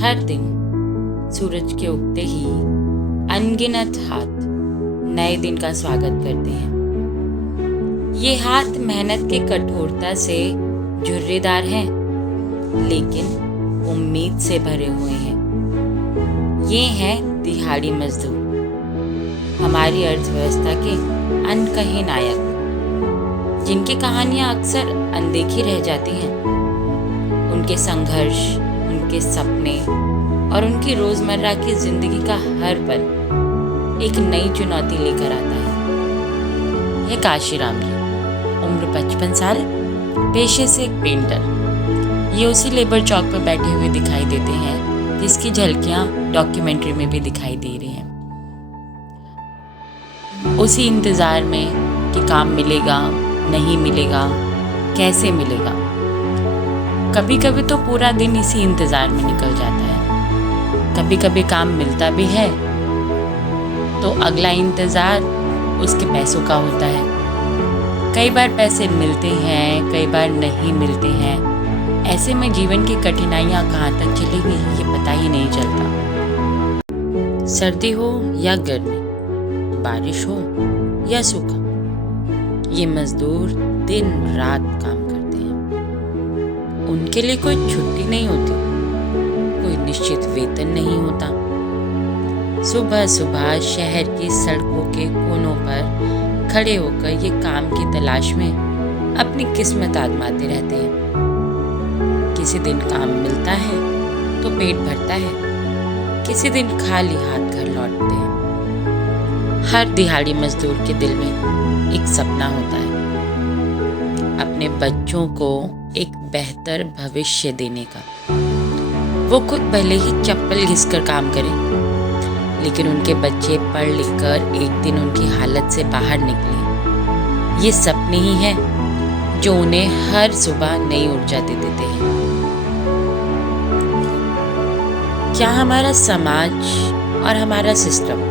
हर दिन सूरज के उगते ही अनगिनत हाथ नए दिन का स्वागत करते हैं। ये हाथ मेहनत के कठोरता से झुर्रीदार हैं, लेकिन उम्मीद से भरे हुए हैं। ये हैं दिहाड़ी मजदूर, हमारी अर्थव्यवस्था के अनकहे नायक, जिनकी कहानियां अक्सर अनदेखी रह जाती हैं। उनके संघर्ष, उनके सपने और उनकी रोजमर्रा की जिंदगी का हर पल एक नई चुनौती लेकर आता है। ये काशीराम जी, उम्र 55 साल, पेशे से एक पेंटर। ये उसी लेबर चौक पर बैठे हुए दिखाई देते हैं जिसकी झलकियां डॉक्यूमेंट्री में भी दिखाई दे रही हैं। उसी इंतज़ार में कि काम मिलेगा, नहीं मिलेगा, कैसे मिलेगा। कभी कभी तो पूरा दिन इसी इंतज़ार में निकल जाता है। कभी कभी काम मिलता भी है तो अगला इंतज़ार उसके पैसों का होता है। कई बार पैसे मिलते हैं, कई बार नहीं मिलते हैं। ऐसे में जीवन की कठिनाइयाँ कहाँ तक चलेंगी ये पता ही नहीं चलता। सर्दी हो या गर्मी, बारिश हो या सूखा, ये मजदूर दिन रात काम करते हैं। उनके लिए कोई छुट्टी नहीं होती, कोई निश्चित वेतन नहीं होता। सुबह सुबह शहर की सड़कों के कोनों पर खड़े होकर ये काम की तलाश में अपनी किस्मत आजमाते रहते हैं। किसी दिन काम मिलता है तो पेट भरता है, किसी दिन खाली हाथ घर लौटते हैं। हर दिहाड़ी मजदूर के दिल में एक सपना होता है, अपने बच्चों को एक बेहतर भविष्य देने का। वो खुद भले ही चप्पल घिसकर काम करें, लेकिन उनके बच्चे पढ़ लिख कर एक दिन उनकी हालत से बाहर निकले। ये सपने ही हैं जो उन्हें हर सुबह नई ऊर्जा दे देते हैं। क्या हमारा समाज और हमारा सिस्टम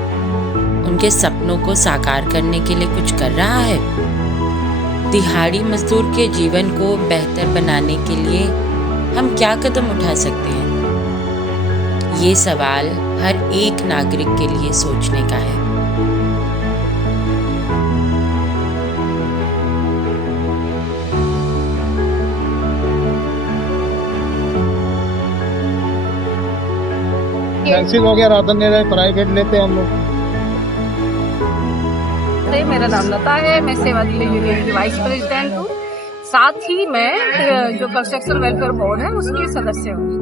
उनके सपनों को साकार करने के लिए कुछ कर रहा है? दिहाड़ी मजदूर के जीवन को बेहतर बनाने के लिए हम क्या कदम उठा सकते हैं? ये सवाल हर एक नागरिक के लिए सोचने का है। नर्सिंग हो गया, राधन ने प्राइवेट लेते हैं हम लोग। मेरा नाम लता है, मैं सेवा दिल्ली यूनियन की वाइस प्रेसिडेंट हूँ। साथ ही मैं जो कंस्ट्रक्शन वेलफेयर बोर्ड है उसकी सदस्य हूँ।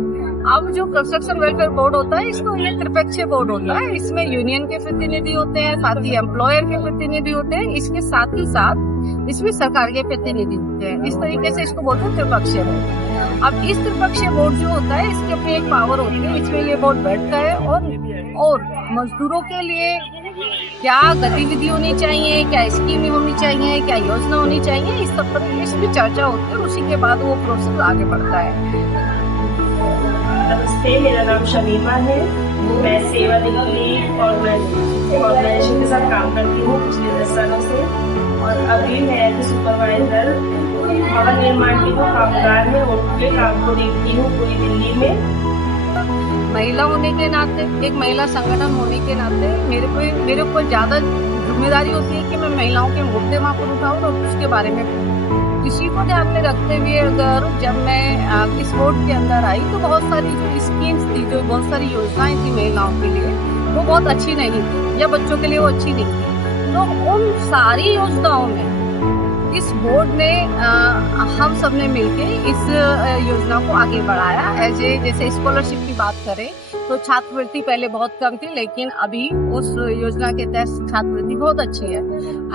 अब जो कंस्ट्रक्शन वेलफेयर बोर्ड होता है, इसको ये त्रिपक्षीय बोर्ड होता है। इसमें यूनियन के प्रतिनिधि होते हैं, साथ ही एम्प्लॉयर के प्रतिनिधि होते हैं। इसके साथ ही साथ इसमें सरकार के प्रतिनिधि होते हैं। इस तरीके से इसको बोलते हैं त्रिपक्षीय बोर्ड। अब इस त्रिपक्षीय बोर्ड जो होता है, इसकी अपनी एक पावर होती है। इसमें ये बोर्ड बैठता है और मजदूरों के लिए क्या गतिविधि होनी चाहिए, क्या स्कीमें होनी चाहिए, क्या योजना होनी चाहिए, इस सब पर इसमें चर्चा होती है और उसी के बाद वो प्रोसेस आगे बढ़ता है। नमस्ते, मेरा नाम शमीमा है। मैं सेवा दिल्ली ऑर्गेनाइजेशन के साथ काम करती हूँ पिछले 10 सालों से, और अभी मैं एज ए सुपरवाइजर भवन निर्माण की कामगार में उनके काम को देखती हूँ पूरी दिल्ली में। महिला होने के नाते, एक महिला संगठन होने के नाते मेरे को ज़्यादा जिम्मेदारी होती है कि मैं महिलाओं के मुद्दे वहाँ पर उठाऊँ और उसके बारे में। इसी को ध्यान में रखते हुए अगर जब मैं इस बोर्ड के अंदर आई तो बहुत सारी जो स्कीम्स थी, जो बहुत सारी योजनाएं थी महिलाओं के लिए, वो बहुत अच्छी नहीं थी, या बच्चों के लिए वो अच्छी नहीं थी। तो उन सारी योजनाओं में इस बोर्ड ने हम सब ने मिलके इस योजना को आगे बढ़ाया। जैसे स्कॉलरशिप की बात करें तो छात्रवृत्ति पहले बहुत कम थी, लेकिन अभी उस योजना के तहत छात्रवृत्ति बहुत अच्छी है।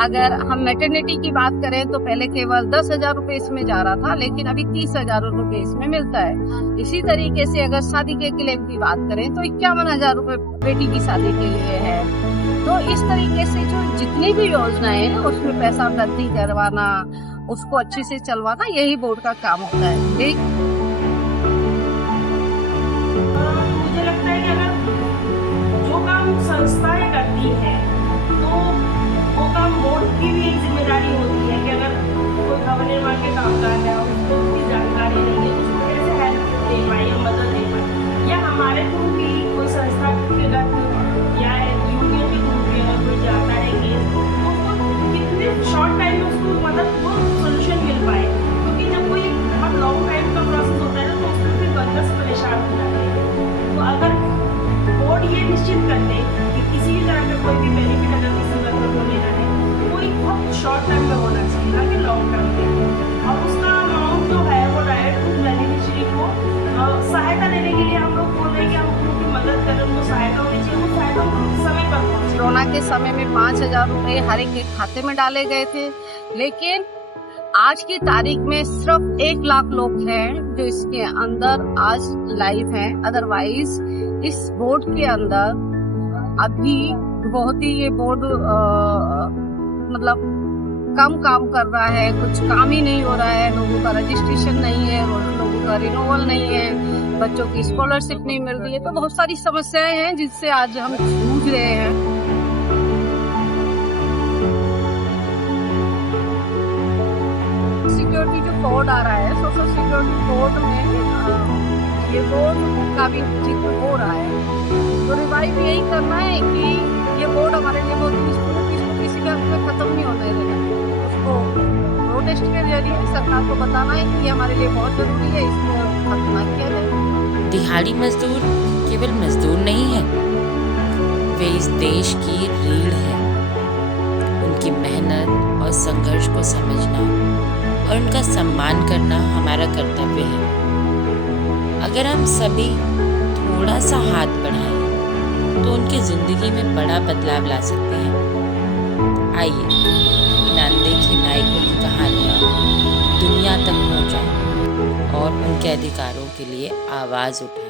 अगर हम मैटरनिटी की बात करें तो पहले केवल 10,000 रुपए इसमें जा रहा था, लेकिन अभी 30,000 रुपए इसमें मिलता है। इसी तरीके से अगर शादी के क्लेम की बात करें तो 51,000 रुपए बेटी की शादी के लिए है। तो इस तरीके से जो जितनी भी योजनाएं हैं उसमें पैसा वृद्धि करवाना, उसको अच्छे से चलवाना, यही बोर्ड का काम होता है। मुझे लगता है कि अगर जो काम संस्थाएं करती हैं तो वो काम बोर्ड की भी एक जिम्मेदारी होती है कि अगर कोई भवन निर्माण के कामगार है, उसको उसकी जानकारी नहीं है, उसको कैसे हेल्प दे पाए या मदद दे पाए, या हमारे निश्चित कर ले कि किसी भी तरह का कोई भी बेनिफिट अगर किसी वर्ग को लेना है, कोई बहुत शॉर्ट टर्म में होना चाहिए, ना कि लॉन्ग टर्म में। और उसका अमाउंट जो है वो डायरेक्ट उस बेनिफिशियरी को सहायता देने के लिए हम लोग बोल रहे हैं कि हम उनकी मदद करें, उनको सहायता होनी चाहिए, वो सहायता उनको समय पर पहुँचे। कोरोना के समय में 5,000 रुपए हर एक के खाते में डाले गए थे, लेकिन आज की तारीख में सिर्फ 1 लाख लोग हैं जो इसके अंदर आज लाइव हैं। अदरवाइज इस बोर्ड के अंदर अभी बहुत ही ये बोर्ड मतलब कम काम कर रहा है, कुछ काम ही नहीं हो रहा है, लोगों का रजिस्ट्रेशन नहीं है, लोगों का रिन्यूअल नहीं है, बच्चों की स्कॉलरशिप नहीं मिल रही है, तो बहुत सारी समस्याएं हैं जिससे आज हम जूझ रहे हैं। सिक्योरिटी जो कोड आ रहा है, सोशल सिक्योरिटी कोड में ये बोर्ड का भी जिक्र हो रहा है, तो रिवाइव यही करना है कि ये बोर्ड हमारे लिए बहुत यूजफुल है, इसको किसी का खत्म नहीं होने देना, उसको प्रोटेस्ट के जरिए सरकार को बताना है कि ये हमारे लिए बहुत जरूरी है, इसको खत्म ना किया जाए। दिहाड़ी मजदूर केवल मजदूर नहीं है, वे इस देश की रीढ़ है। उनकी मेहनत और संघर्ष को समझना और उनका सम्मान करना हमारा कर्तव्य है। अगर हम सभी थोड़ा सा हाथ बढ़ाएं तो उनकी जिंदगी में बड़ा बदलाव ला सकते हैं। आइए इन अनदेखे नायकों की कहानियाँ दुनिया तक पहुँचाएं और उनके अधिकारों के लिए आवाज़ उठाएं।